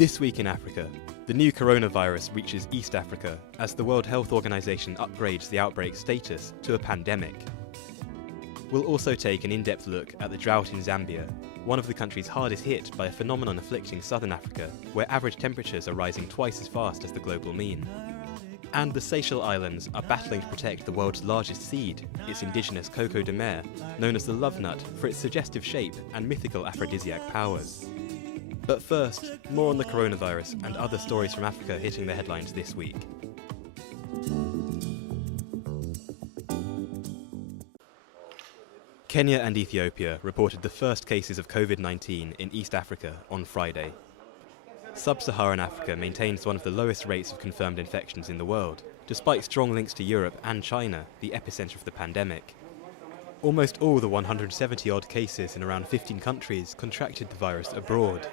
This week in Africa, the new coronavirus reaches East Africa as the World Health Organization upgrades the outbreak status to a pandemic. We'll also take an in-depth look at the drought in Zambia, one of the countries hardest hit by a phenomenon afflicting southern Africa, where average temperatures are rising twice as fast as the global mean. And the Seychelles Islands are battling to protect the world's largest seed, its indigenous cocoa de mer, known as the love nut for its suggestive shape and mythical aphrodisiac powers. But first, more on the coronavirus and other stories from Africa hitting the headlines this week. Kenya and Ethiopia reported the first cases of COVID-19 in East Africa on Friday. Sub-Saharan Africa maintains one of the lowest rates of confirmed infections in the world, despite strong links to Europe and China, the epicenter of the pandemic. Almost all the 170-odd cases in around 15 countries contracted the virus abroad.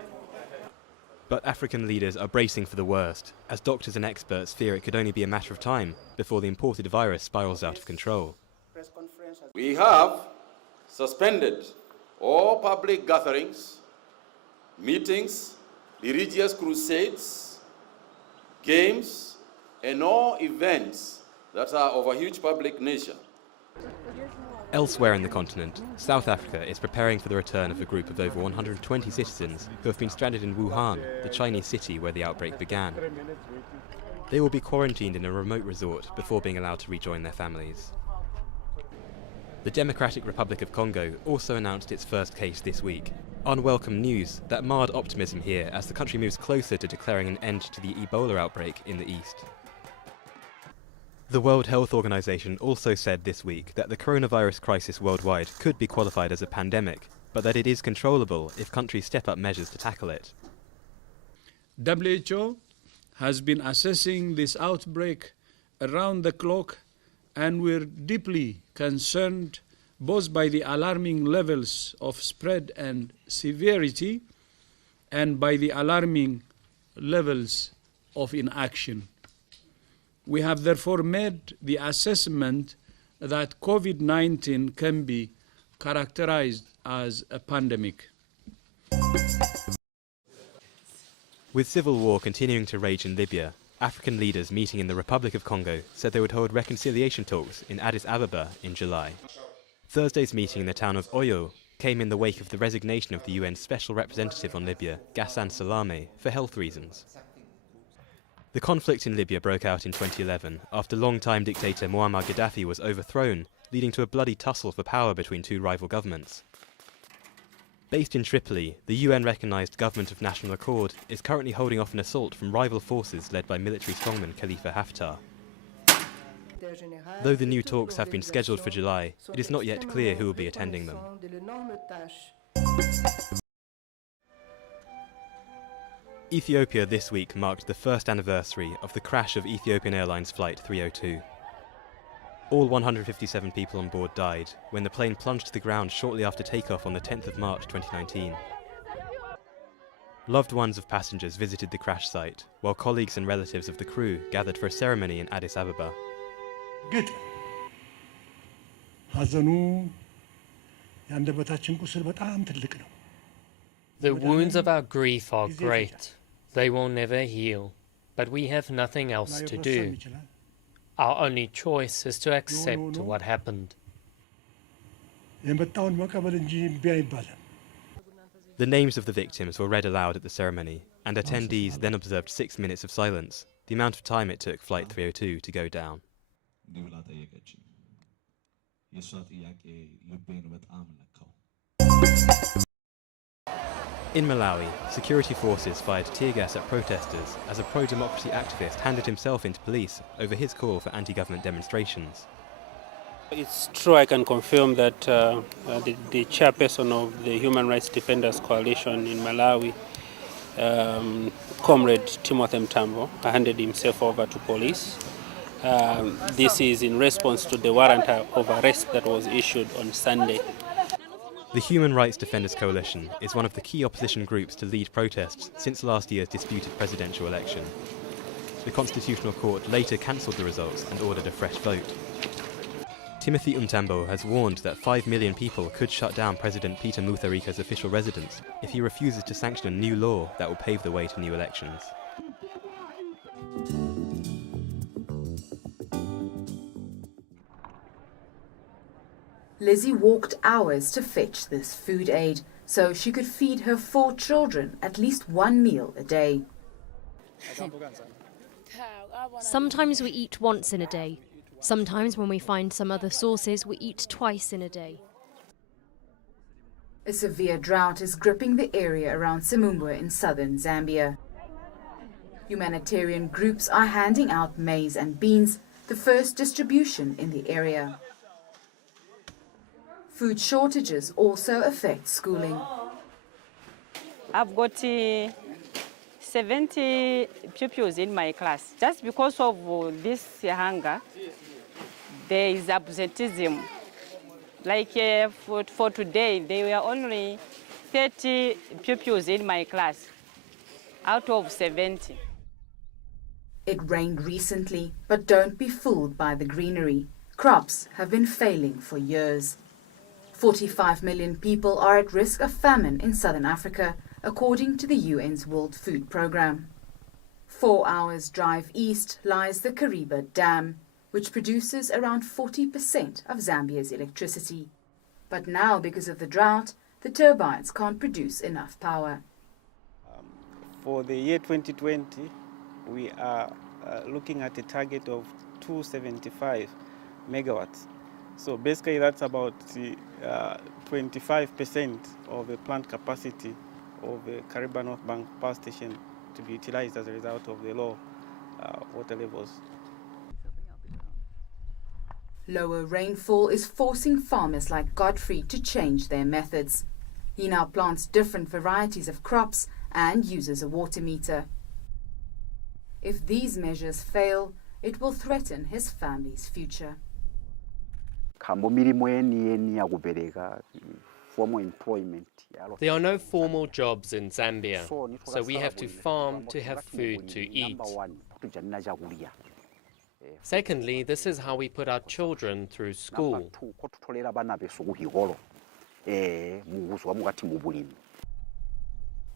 But African leaders are bracing for the worst, as doctors and experts fear it could only be a matter of time before the imported virus spirals out of control. We have suspended all public gatherings, meetings, religious crusades, games, and all events that are of a huge public nature. Elsewhere in the continent, South Africa is preparing for the return of a group of over 120 citizens who have been stranded in Wuhan, the Chinese city where the outbreak began. They will be quarantined in a remote resort before being allowed to rejoin their families. The Democratic Republic of Congo also announced its first case this week. Unwelcome news that marred optimism here as the country moves closer to declaring an end to the Ebola outbreak in the east. The World Health Organization also said this week that the coronavirus crisis worldwide could be qualified as a pandemic, but that it is controllable if countries step up measures to tackle it. WHO has been assessing this outbreak around the clock, and we're deeply concerned both by the alarming levels of spread and severity and by the alarming levels of inaction. We have therefore made the assessment that COVID-19 can be characterized as a pandemic. With civil war continuing to rage in Libya, African leaders meeting in the Republic of Congo said they would hold reconciliation talks in Addis Ababa in July. Thursday's meeting in the town of Oyo came in the wake of the resignation of the UN's Special Representative on Libya, Ghassan Salame, for health reasons. The conflict in Libya broke out in 2011 after long-time dictator Muammar Gaddafi was overthrown, leading to a bloody tussle for power between two rival governments. Based in Tripoli, the UN-recognised Government of National Accord is currently holding off an assault from rival forces led by military strongman Khalifa Haftar. Though the new talks have been scheduled for July, it is not yet clear who will be attending them. Ethiopia this week marked the first anniversary of the crash of Ethiopian Airlines Flight 302. All 157 people on board died when the plane plunged to the ground shortly after takeoff on the 10th of March 2019. Loved ones of passengers visited the crash site, while colleagues and relatives of the crew gathered for a ceremony in Addis Ababa. Good. The wounds of our grief are great. They will never heal, but we have nothing else to do. Our only choice is to accept what happened. The names of the victims were read aloud at the ceremony, and attendees then observed 6 minutes of silence, the amount of time it took Flight 302 to go down. In Malawi, security forces fired tear gas at protesters as a pro-democracy activist handed himself into police over his call for anti-government demonstrations. It's true, I can confirm that the chairperson of the Human Rights Defenders Coalition in Malawi, Comrade Timothy Mtambo, handed himself over to police. This is in response to the warrant of arrest that was issued on Sunday. The Human Rights Defenders Coalition is one of the key opposition groups to lead protests since last year's disputed presidential election. The Constitutional Court later cancelled the results and ordered a fresh vote. Timothy Untambo has warned that 5 million people could shut down President Peter Mutharika's official residence if he refuses to sanction a new law that will pave the way to new elections. Lizzie walked hours to fetch this food aid so she could feed her 4 children at least one meal a day. Sometimes we eat once in a day. Sometimes when we find some other sources, we eat twice in a day. A severe drought is gripping the area around Simumbwe in southern Zambia. Humanitarian groups are handing out maize and beans, the first distribution in the area. Food shortages also affect schooling. I've got 70 pupils in my class. Just because of this hunger, there is absenteeism. Like for today, there were only 30 pupils in my class out of 70. It rained recently, but don't be fooled by the greenery. Crops have been failing for years. 45 million people are at risk of famine in southern Africa, according to the UN's World Food Programme. 4 hours drive east lies the Kariba Dam, which produces around 40% of Zambia's electricity. But now, because of the drought, the turbines can't produce enough power. For the year 2020, we are looking at a target of 275 megawatts. So basically that's about 25% of the plant capacity of the Kariba North Bank power station to be utilized as a result of the low water levels. Lower rainfall is forcing farmers like Godfrey to change their methods. He now plants different varieties of crops and uses a water meter. If these measures fail, it will threaten his family's future. There are no formal jobs in Zambia, so we have to farm to have food to eat. Secondly, this is how we put our children through school.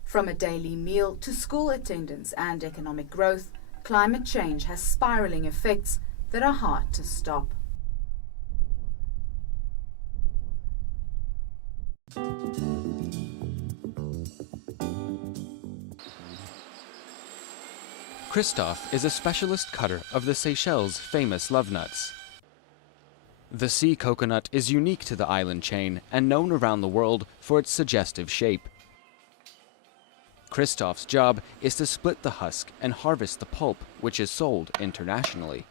From a daily meal to school attendance and economic growth, climate change has spiraling effects that are hard to stop. Christophe is a specialist cutter of the Seychelles' famous love nuts. The sea coconut is unique to the island chain and known around the world for its suggestive shape. Christophe's job is to split the husk and harvest the pulp, which is sold internationally.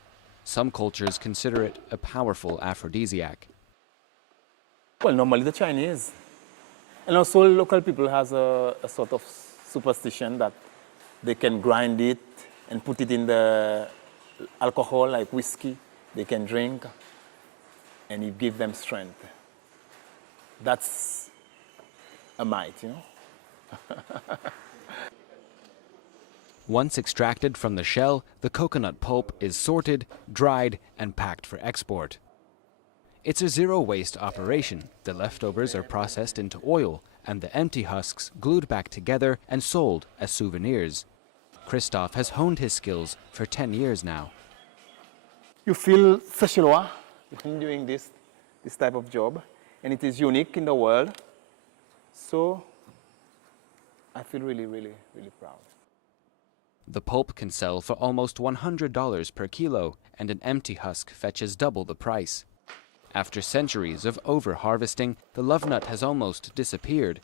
Some cultures consider it a powerful aphrodisiac. Well, normally the Chinese. And also local people has a sort of superstition that they can grind it and put it in the alcohol, like whiskey, they can drink, and it gives them strength. That's a might, you know? Once extracted from the shell, the coconut pulp is sorted, dried, and packed for export. It's a zero-waste operation. The leftovers are processed into oil, and the empty husks glued back together and sold as souvenirs. Christophe has honed his skills for 10 years now. You feel Seychellois when doing this type of job, and it is unique in the world. So I feel really, really, really proud. The pulp can sell for almost $100 per kilo, and an empty husk fetches double the price. After centuries of over-harvesting, the love nut has almost disappeared.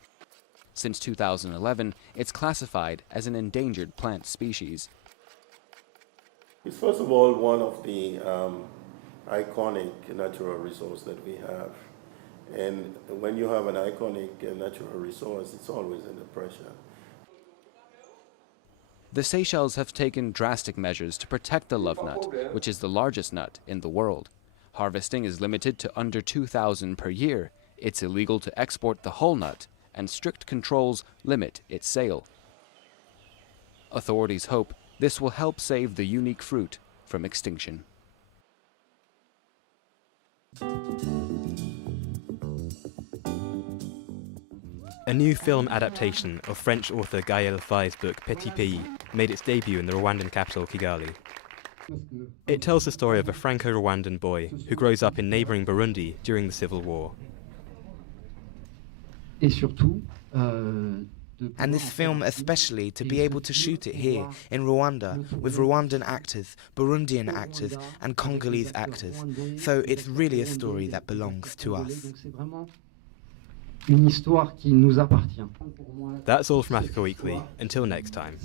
Since 2011, it's classified as an endangered plant species. It's first of all one of the iconic natural resources that we have. And when you have an iconic natural resource, it's always under pressure. The Seychelles have taken drastic measures to protect the love nut, which is the largest nut in the world. Harvesting is limited to under 2,000 per year. It's illegal to export the whole nut, and strict controls limit its sale. Authorities hope this will help save the unique fruit from extinction. A new film adaptation of French author Gaël Fay's book Petit Pays made its debut in the Rwandan capital Kigali. It tells the story of a Franco-Rwandan boy who grows up in neighbouring Burundi during the civil war. And this film especially, to be able to shoot it here in Rwanda with Rwandan actors, Burundian actors and Congolese actors. So it's really a story that belongs to us. That's all from Africa Weekly. Until next time.